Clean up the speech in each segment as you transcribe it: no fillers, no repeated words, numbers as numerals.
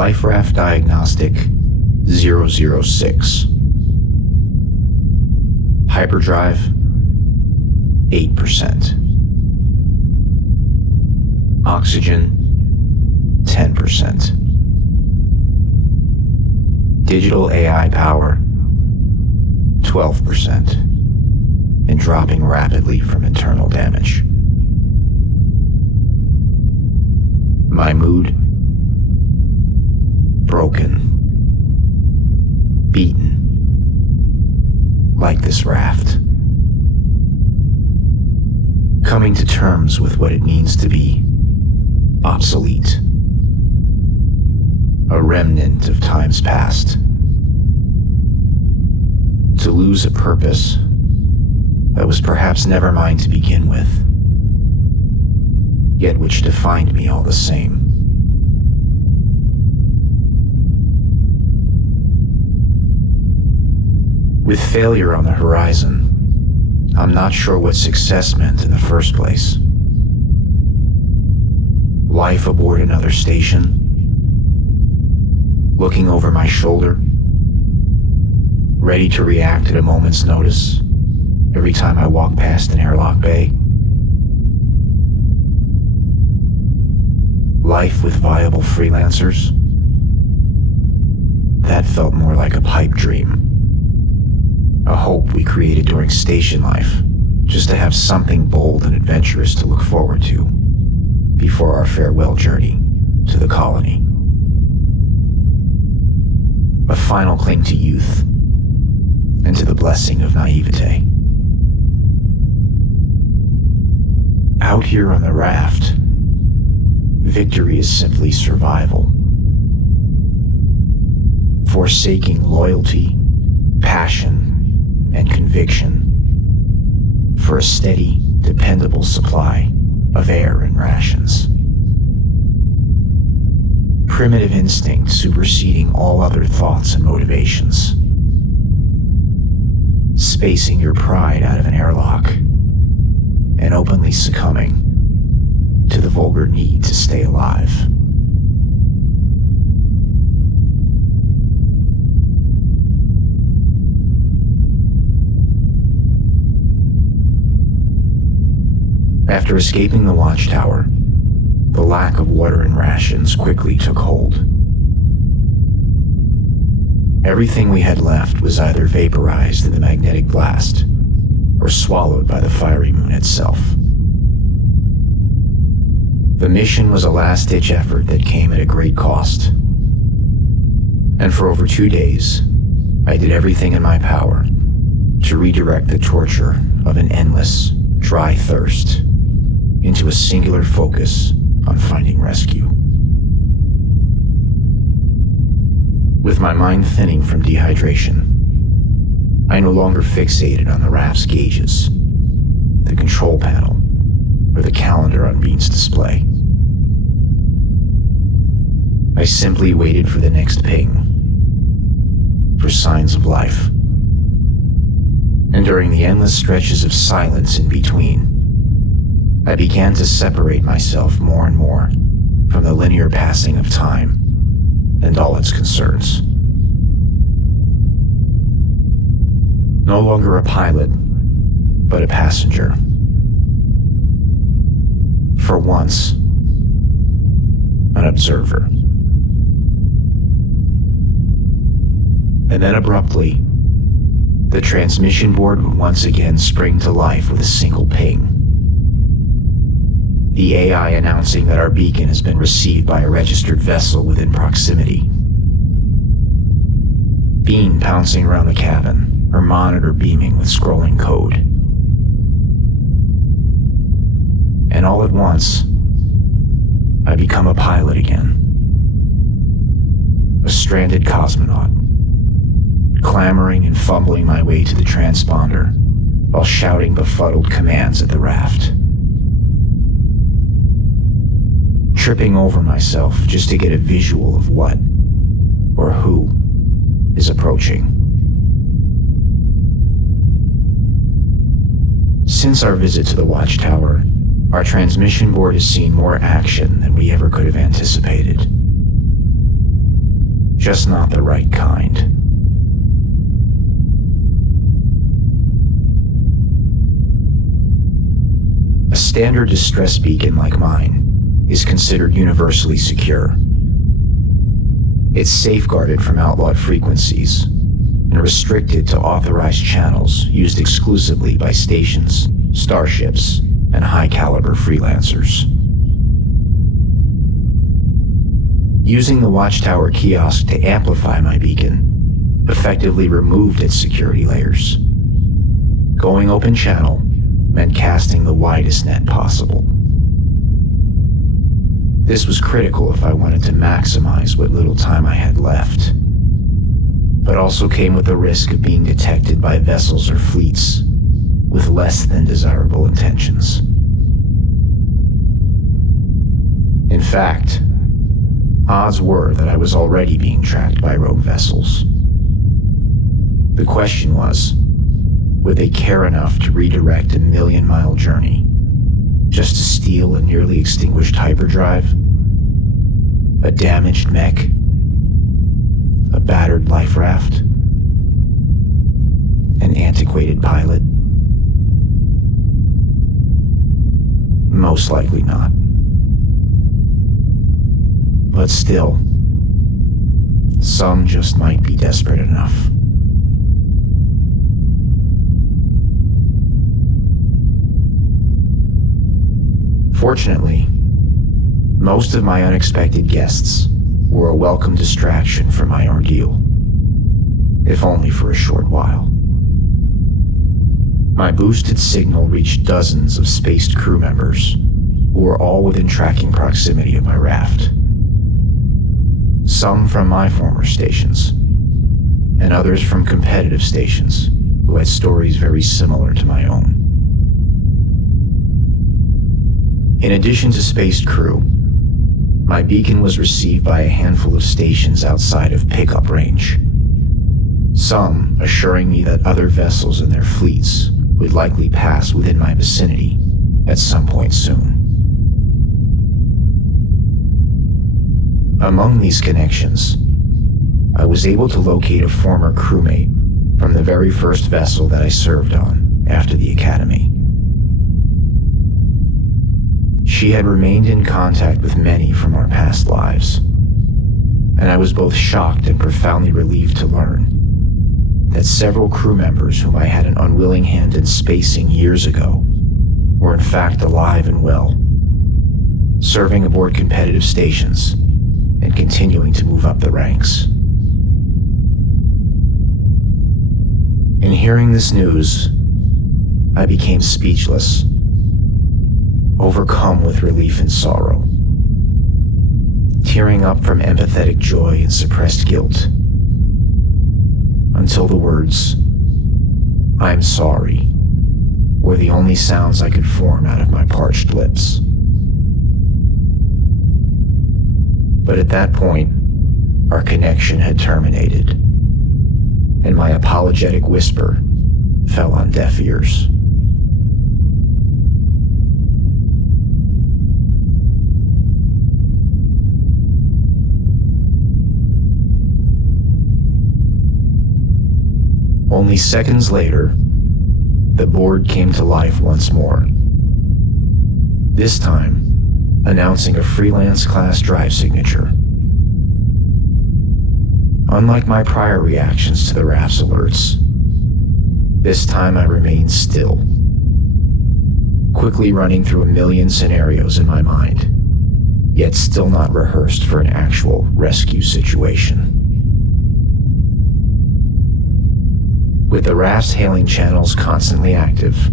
Life Raft Diagnostic 006. Hyperdrive 8%. Oxygen 10%. Digital AI power 12%, and dropping rapidly from internal damage. My mood? Broken. Beaten. Like this raft. Coming to terms with what it means to be obsolete. A remnant of times past. To lose a purpose that was perhaps never mine to begin with, yet which defined me all the same. With failure on the horizon, I'm not sure what success meant in the first place. Life aboard another station, looking over my shoulder, ready to react at a moment's notice every time I walk past an airlock bay. Life with viable freelancers? That felt more like a pipe dream. A hope we created during station life, just to have something bold and adventurous to look forward to before our farewell journey to the colony. A final cling to youth and to the blessing of naivete. Out here on the raft, victory is simply survival. Forsaking loyalty, passion, and conviction for a steady, dependable supply of air and rations. Primitive instinct superseding all other thoughts and motivations. Spacing your pride out of an airlock and openly succumbing to the vulgar need to stay alive. After escaping the watchtower, the lack of water and rations quickly took hold. Everything we had left was either vaporized in the magnetic blast or swallowed by the fiery moon itself. The mission was a last-ditch effort that came at a great cost. And for over 2 days, I did everything in my power to redirect the torture of an endless, dry thirst into a singular focus on finding rescue. With my mind thinning from dehydration, I no longer fixated on the raft's gauges, the control panel, or the calendar on Bean's display. I simply waited for the next ping, for signs of life. And during the endless stretches of silence in between, I began to separate myself more and more from the linear passing of time and all its concerns. No longer a pilot, but a passenger. For once, an observer. And then abruptly, the transmission board would once again spring to life with a single ping. The AI announcing that our beacon has been received by a registered vessel within proximity. Bean pouncing around the cabin, her monitor beaming with scrolling code. And all at once, I become a pilot again. A stranded cosmonaut, clamoring and fumbling my way to the transponder while shouting befuddled commands at the raft. Tripping over myself just to get a visual of what or who is approaching. Since our visit to the watchtower, our transmission board has seen more action than we ever could have anticipated. just not the right kind. A standard distress beacon like mine is considered universally secure. It's safeguarded from outlawed frequencies and restricted to authorized channels used exclusively by stations, starships, and high-caliber freelancers. Using the Watchtower kiosk to amplify my beacon effectively removed its security layers. Going open channel meant casting the widest net possible. This was critical if I wanted to maximize what little time I had left, but also came with the risk of being detected by vessels or fleets with less than desirable intentions. In fact, odds were that I was already being tracked by rogue vessels. The question was, would they care enough to redirect a million-mile journey just to steal a nearly extinguished hyperdrive, a damaged mech, a battered life raft, an antiquated pilot? Most likely not. But still, some just might be desperate enough. Fortunately, most of my unexpected guests were a welcome distraction from my ordeal, if only for a short while. My boosted signal reached dozens of spaced crew members who were all within tracking proximity of my raft. Some from my former stations, and others from competitive stations who had stories very similar to my own. In addition to spaced crew, my beacon was received by a handful of stations outside of pickup range, some assuring me that other vessels and their fleets would likely pass within my vicinity at some point soon. Among these connections, I was able to locate a former crewmate from the very first vessel that I served on after the academy. She had remained in contact with many from our past lives, and I was both shocked and profoundly relieved to learn that several crew members whom I had an unwilling hand in spacing years ago were in fact alive and well, serving aboard competitive stations and continuing to move up the ranks. In hearing this news, I became speechless, overcome with relief and sorrow, tearing up from empathetic joy and suppressed guilt, until the words, "I'm sorry," were the only sounds I could form out of my parched lips. But at that point, our connection had terminated, and my apologetic whisper fell on deaf ears. Only seconds later, the board came to life once more. This time, announcing a freelance class drive signature. Unlike my prior reactions to the raft's alerts, this time I remained still, quickly running through a million scenarios in my mind, yet still not rehearsed for an actual rescue situation. With the raft's hailing channels constantly active,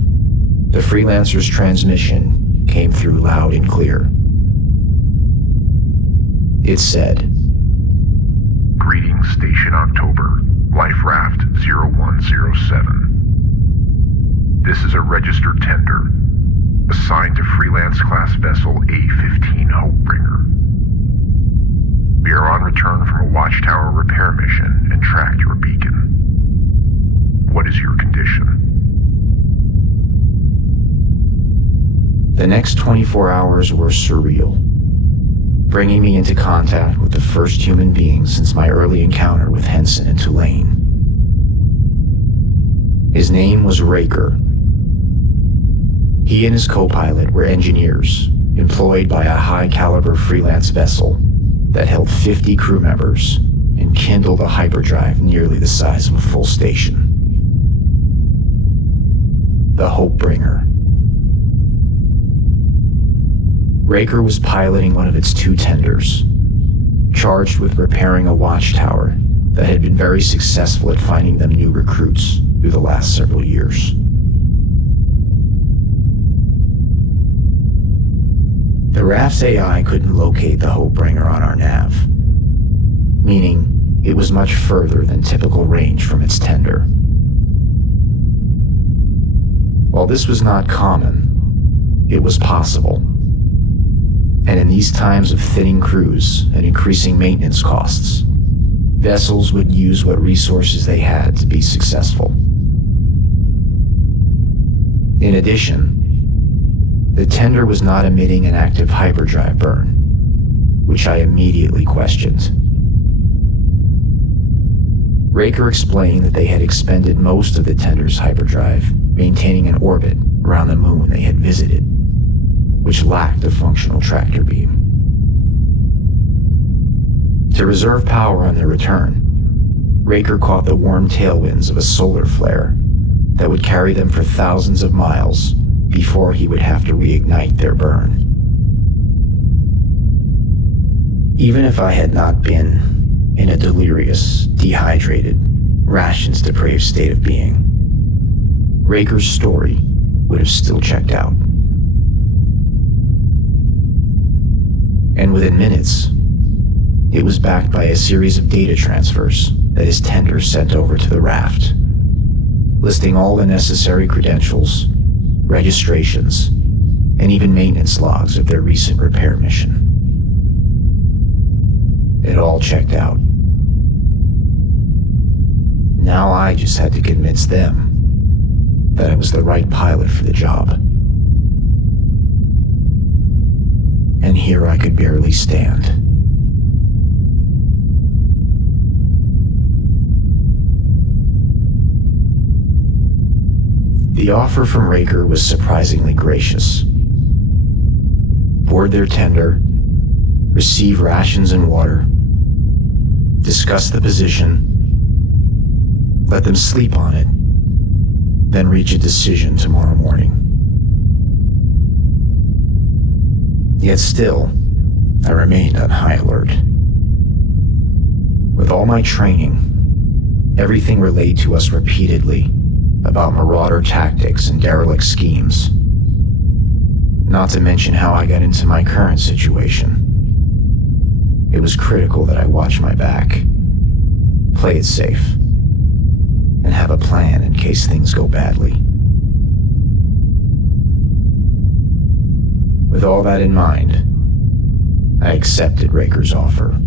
the freelancer's transmission came through loud and clear. It said, "Greetings, Station October, Life Raft 0107. This is a registered tender, assigned to freelance class vessel A-15 Hopebringer. We are on return from a Watchtower repair mission and tracked your beacon. What is your condition?" The next 24 hours were surreal. bringing me into contact with the first human being since my early encounter with Henson and Tulane. His name was Raker. He and his co-pilot were engineers employed by a high-caliber freelance vessel that held 50 crew members and kindled a hyperdrive nearly the size of a full station. The Hopebringer. Raker was piloting one of its 2 tenders, charged with repairing a watchtower that had been very successful at finding them new recruits through the last several years. The raft's AI couldn't locate the Hopebringer on our nav, meaning it was much further than typical range from its tender. While this was not common, it was possible. And in these times of thinning crews and increasing maintenance costs, vessels would use what resources they had to be successful. In addition, the tender was not emitting an active hyperdrive burn, which I immediately questioned. Raker explained that they had expended most of the tender's hyperdrive, maintaining an orbit around the moon they had visited, which lacked a functional tractor beam. To reserve power on their return, Raker caught the warm tailwinds of a solar flare that would carry them for thousands of miles before he would have to reignite their burn. Even if I had not been in a delirious, dehydrated, rations-depraved state of being, Raker's story would have still checked out. And within minutes, it was backed by a series of data transfers that his tender sent over to the raft, listing all the necessary credentials, registrations, and even maintenance logs of their recent repair mission. It all checked out. Now I just had to convince them that I was the right pilot for the job. And here I could barely stand. The offer from Raker was surprisingly gracious. Board their tender, receive rations and water, discuss the position, let them sleep on it, then reach a decision tomorrow morning. Yet still, I remained on high alert. With all my training, everything relayed to us repeatedly about marauder tactics and derelict schemes. Not to mention how I got into my current situation. It was critical that I watch my back, play it safe, and have a plan in case things go badly. With all that in mind, I accepted Raker's offer.